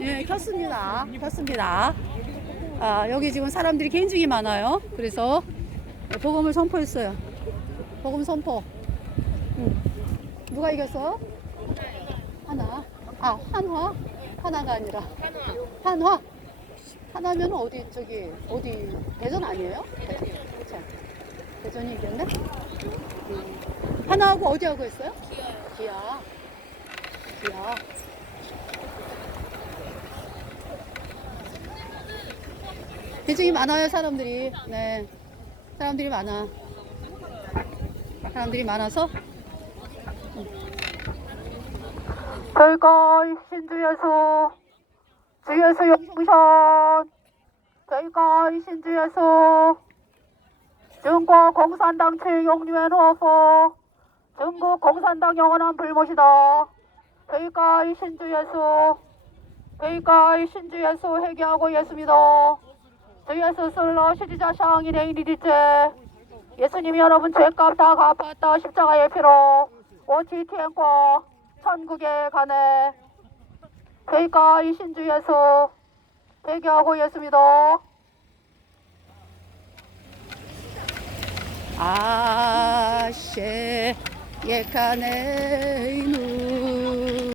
예, 켰습니다. 켰습니다. 아, 여기 지금 사람들이 굉장히 많아요. 그래서 복음을 선포했어요. 복음 선포. 음. 누가 이겼어? 하나. 아, 한화? 하나가 아니라. 한화. 하나면 어디, 저기, 어디, 대전 아니에요? 대전. 그쵸. 대전이 이겼네? 음. 하나하고 어디하고 했어요? 기아. 기아. 굉장히 많아요, 사람들이. 네. 사람들이 많아. 사람들이 많아서. 저희가 신주 예수, 주 예수 용성션, 저희가 신주 예수, 중국 공산당 최용류엔 허포, 중국 공산당 영원한 불못이다. 저희가 신주 예수, 저희가 신주 예수 회개하고 예수입니다. 주 예수 솔로 시지자 샹이네 이리리제 예수님 여러분 죄값 다 갚았다. 십자가의 피로. 오치天国 천국에 가네. 저희가 이 신주 예수 회개하고 예수입니다. 아셰 예카네 이누